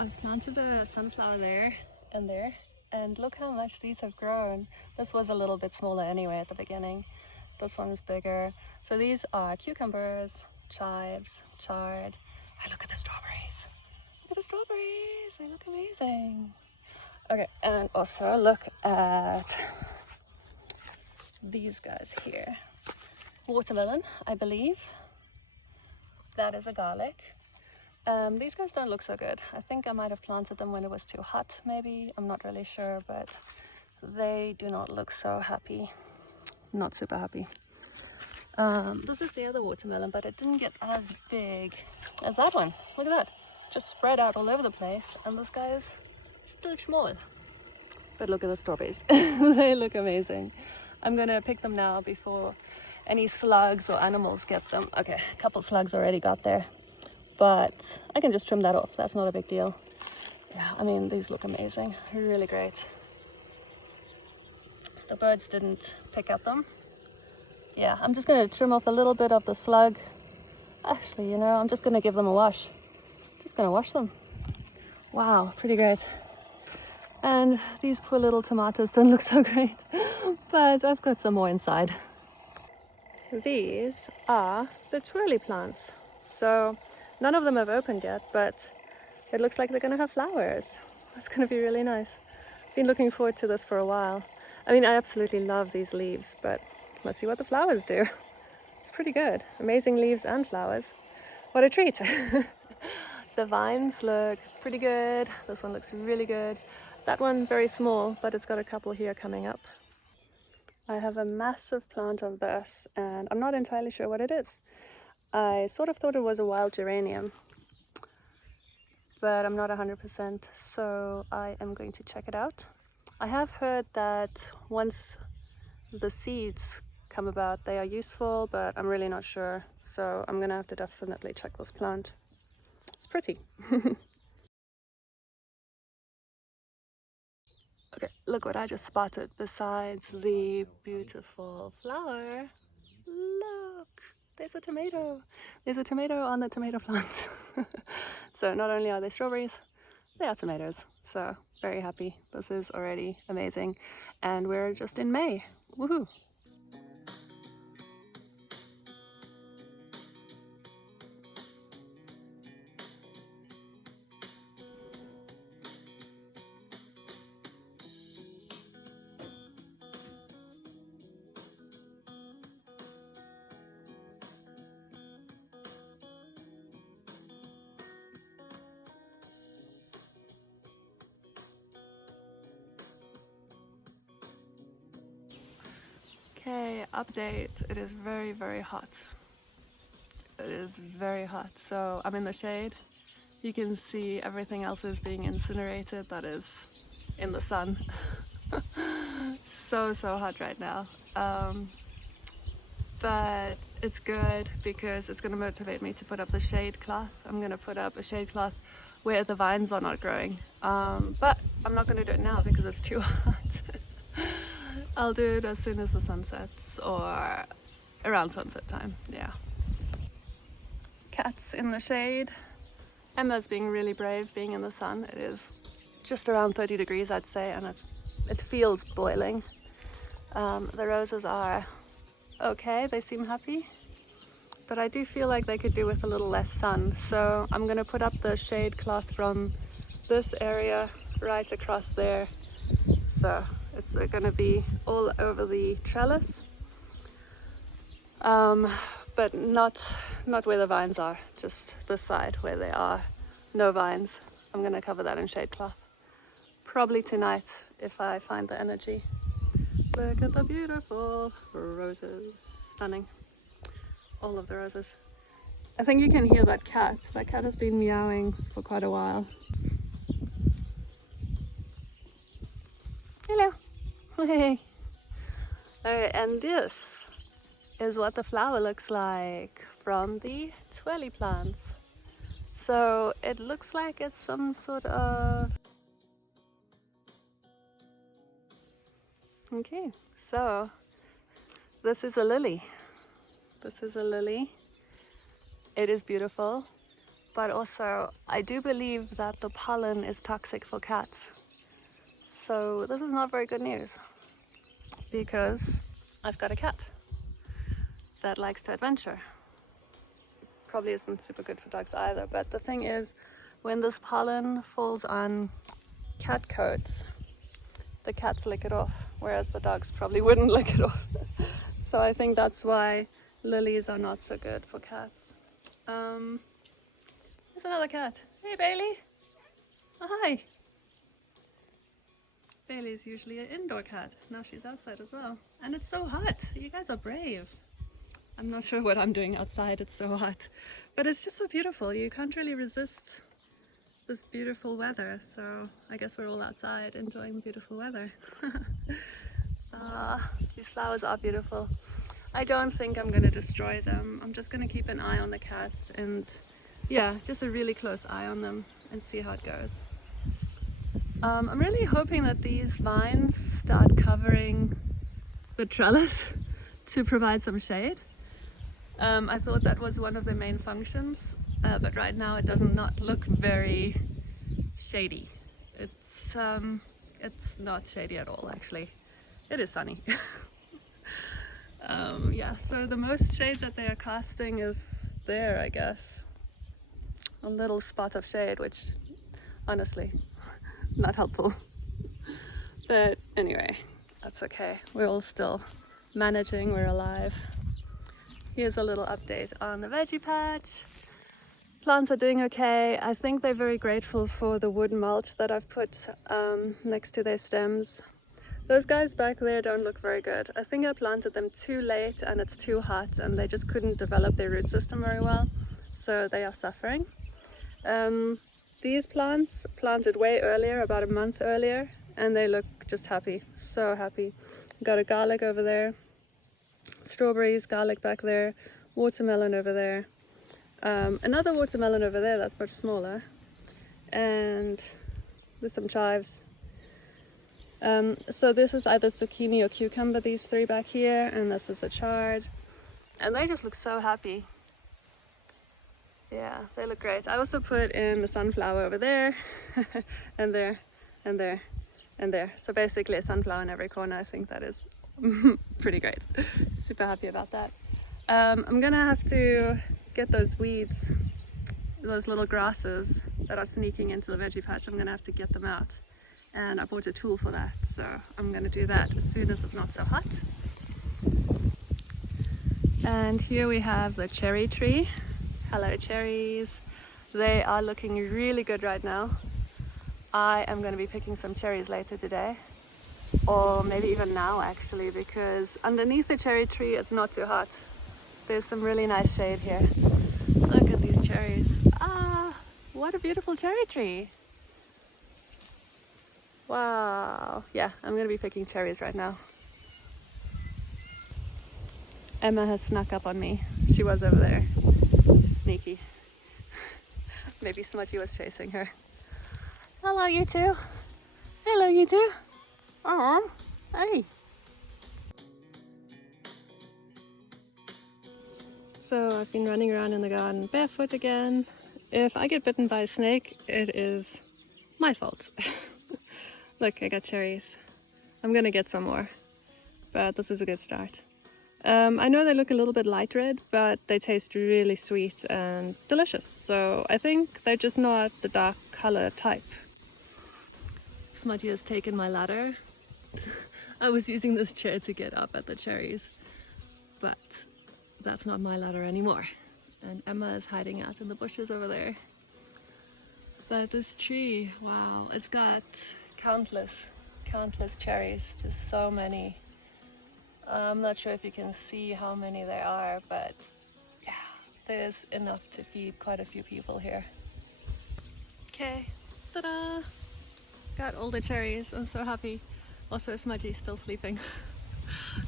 I've planted a sunflower there and there, and look how much these have grown. This was a little bit smaller anyway at the beginning. This one is bigger. So these are cucumbers, chives, chard. Oh, look at the strawberries. Look at the strawberries, they look amazing. Okay, and also look at these guys here. Watermelon, I believe. That is a garlic. These guys don't look so good. I think I might have planted them when it was too hot, maybe. I'm not really sure, but they do not look so happy. Not super happy. This is the other watermelon, but it didn't get as big as that one. Look at that. Just spread out all over the place, and this guy is still small. But look at the strawberries. They look amazing. I'm gonna pick them now before any slugs or animals get them. Okay, a couple slugs already got there, but I can just trim that off. That's not a big deal. Yeah, I mean, these look amazing. Really great. The birds didn't pick at them. Yeah, I'm just going to trim off a little bit of the slug. Actually, you know, I'm just going to give them a wash. Just going to wash them. Wow, pretty great. And these poor little tomatoes don't look so great, but I've got some more inside. These are the twirly plants. So none of them have opened yet, but it looks like they're going to have flowers. That's going to be really nice. Been looking forward to this for a while. I mean, I absolutely love these leaves, but let's see what the flowers do. It's pretty good. Amazing leaves and flowers. What a treat. The vines look pretty good. This one looks really good. That one very small, but it's got a couple here coming up. I have a massive plant of this, and I'm not entirely sure what it is. I sort of thought it was a wild geranium, but I'm not 100%, so I am going to check it out. I have heard that once the seeds come about, they are useful, but I'm really not sure, so I'm gonna have to definitely check this plant. It's pretty. Okay, look what I just spotted besides the beautiful flower. Look, there's a tomato. There's a tomato on the tomato plant. So not only are they strawberries, they are tomatoes. So very happy. This is already amazing. And we're just in May. Woohoo! Okay, update. It is very, very hot. It is very hot. So I'm in the shade. You can see everything else is being incinerated that is in the sun. So hot right now. But it's good because it's going to motivate me to put up the shade cloth. I'm going to put up a shade cloth where the vines are not growing. But I'm not going to do it now because it's too hot. I'll do it as soon as the sun sets or around sunset time, yeah. Cats in the shade. Emma's being really brave being in the sun. It is just around 30 degrees, I'd say, and it feels boiling. The roses are okay, they seem happy, but I do feel like they could do with a little less sun. So I'm going to put up the shade cloth from this area right across there. So it's going to be all over the trellis, but not where the vines are, just this side where there are no vines. I'm going to cover that in shade cloth. Probably tonight if I find the energy. Look at the beautiful roses. Stunning. All of the roses. I think you can hear that cat. That cat has been meowing for quite a while. Hello. Hey. Okay, and this is what the flower looks like from the twirly plants. So it looks like it's some sort of... Okay, so this is a lily. This is a lily. It is beautiful, but also I do believe that the pollen is toxic for cats. So this is not very good news, because I've got a cat that likes to adventure. Probably isn't super good for dogs either, but the thing is, when this pollen falls on cat coats, the cats lick it off, whereas the dogs probably wouldn't lick it off. So I think that's why lilies are not so good for cats. There's another cat. Hey Bailey! Oh, hi! Bailey's usually an indoor cat. Now she's outside as well. And it's so hot! You guys are brave. I'm not sure what I'm doing outside, it's so hot. But it's just so beautiful. You can't really resist this beautiful weather. So I guess we're all outside enjoying the beautiful weather. These flowers are beautiful. I don't think I'm gonna destroy them. I'm just gonna keep an eye on the cats and yeah, just a really close eye on them and see how it goes. I'm really hoping that these vines start covering the trellis to provide some shade. I thought that was one of the main functions, but right now it does not look very shady. It's not shady at all, actually. It is sunny. Yeah, so the most shade that they are casting is there, I guess. A little spot of shade, which honestly, not helpful. But anyway, that's okay. We're all still managing, we're alive. Here's a little update on the veggie patch. Plants are doing okay. I think they're very grateful for the wood mulch that I've put next to their stems. Those guys back there don't look very good. I think I planted them too late and it's too hot and they just couldn't develop their root system very well. So they are suffering. These plants planted way earlier, about a month earlier, and they look just happy, so happy. Got a garlic over there, strawberries, garlic back there, watermelon over there, another watermelon over there that's much smaller, and there's some chives. So this is either zucchini or cucumber, these three back here, and this is a chard, and they just look so happy. Yeah, they look great. I also put in the sunflower over there, and there, and there, and there. So basically a sunflower in every corner. I think that is pretty great. Super happy about that. I'm gonna have to get those weeds, those little grasses that are sneaking into the veggie patch. I'm gonna have to get them out. And I bought a tool for that, so I'm gonna do that as soon as it's not so hot. And here we have the cherry tree. Hello cherries. They are looking really good right now. I am going to be picking some cherries later today, or maybe even now actually, because underneath the cherry tree it's not too hot. There's some really nice shade here. Look at these cherries. Ah, what a beautiful cherry tree. Wow. Yeah, I'm going to be picking cherries right now. Emma has snuck up on me. She was over there. Sneaky. Maybe Smudgy was chasing her. Hello, you two. Hello, you two. Oh, hey. So I've been running around in the garden barefoot again. If I get bitten by a snake, it is my fault. Look, I got cherries. I'm gonna get some more, but this is a good start. I know they look a little bit light red, but they taste really sweet and delicious. So I think they're just not the dark color type. Smudgy has taken my ladder. I was using this chair to get up at the cherries, but that's not my ladder anymore. And Emma is hiding out in the bushes over there. But this tree, wow, it's got countless cherries, just so many. I'm not sure if you can see how many there are, but yeah, there's enough to feed quite a few people here. Okay, ta-da! Got all the cherries, I'm so happy. Also Smudgy's still sleeping.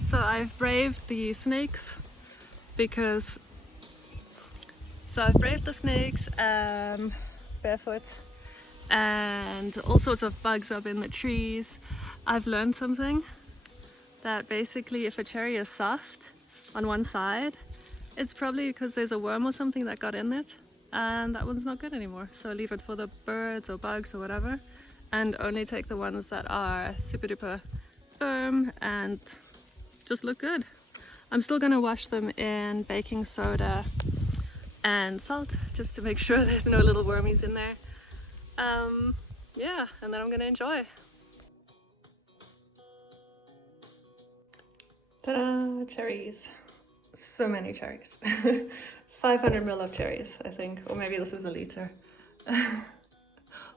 So I've braved the snakes because... So I've braved the snakes barefoot, and all sorts of bugs up in the trees. I've learned something. That basically if a cherry is soft on one side, it's probably because there's a worm or something that got in it. and that one's not good anymore. So I leave it for the birds or bugs or whatever, and only take the ones that are super duper firm and just look good. I'm still gonna wash them in baking soda and salt just to make sure there's no little wormies in there. Yeah, and then I'm gonna enjoy. Ta-da! Cherries. So many cherries. 500 ml of cherries, I think, or maybe this is a liter.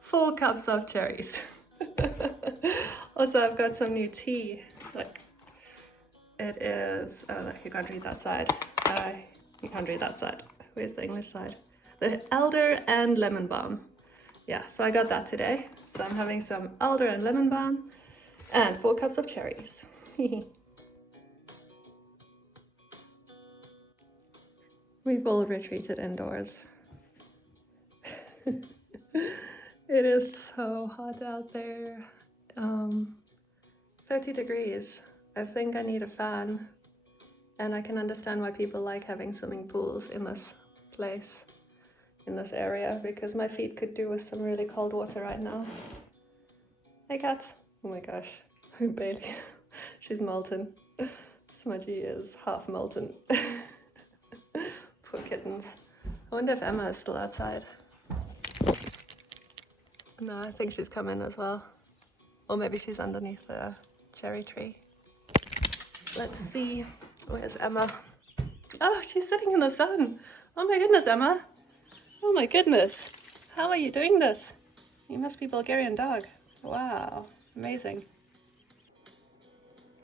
4 cups of cherries. Also, I've got some new tea. Look, it is, oh look, you can't read that side. You can't read that side. Where's the English side? The elder and lemon balm. Yeah, so I got that today. So I'm having some elder and lemon balm and 4 cups of cherries. We've all retreated indoors. It is so hot out there. 30 degrees. I think I need a fan, and I can understand why people like having swimming pools in this place, in this area, because my feet could do with some really cold water right now. Hey cats! Oh my gosh, Bailey, she's molten. Smudgy is half molten. Poor kittens. I wonder if Emma is still outside. No, I think she's come in as well. Or maybe she's underneath the cherry tree. Let's see. Where's Emma? Oh, she's sitting in the sun. Oh my goodness, Emma. Oh my goodness. How are you doing this? You must be Bulgarian dog. Wow, amazing.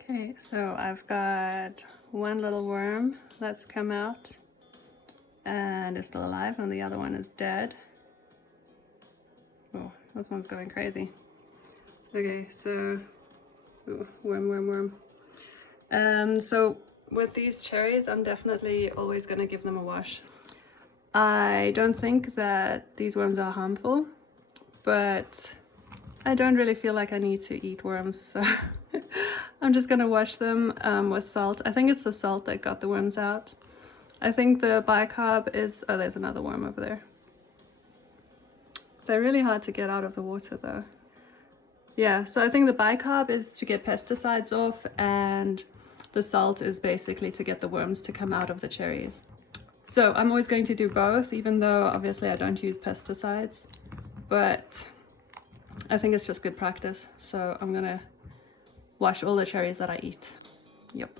Okay, so I've got one little worm that's come out and is still alive, and the other one is dead. Oh, this one's going crazy. Okay, so ooh, worm. So with these cherries, I'm definitely always gonna give them a wash. I don't think that these worms are harmful, but I don't really feel like I need to eat worms, so I'm just gonna wash them with salt. I think it's the salt that got the worms out. I think the bicarb is, oh, there's another worm over there. They're really hard to get out of the water though. Yeah, so I think the bicarb is to get pesticides off, and the salt is basically to get the worms to come out of the cherries. So I'm always going to do both, even though obviously I don't use pesticides, but I think it's just good practice. So I'm gonna wash all the cherries that I eat. Yep.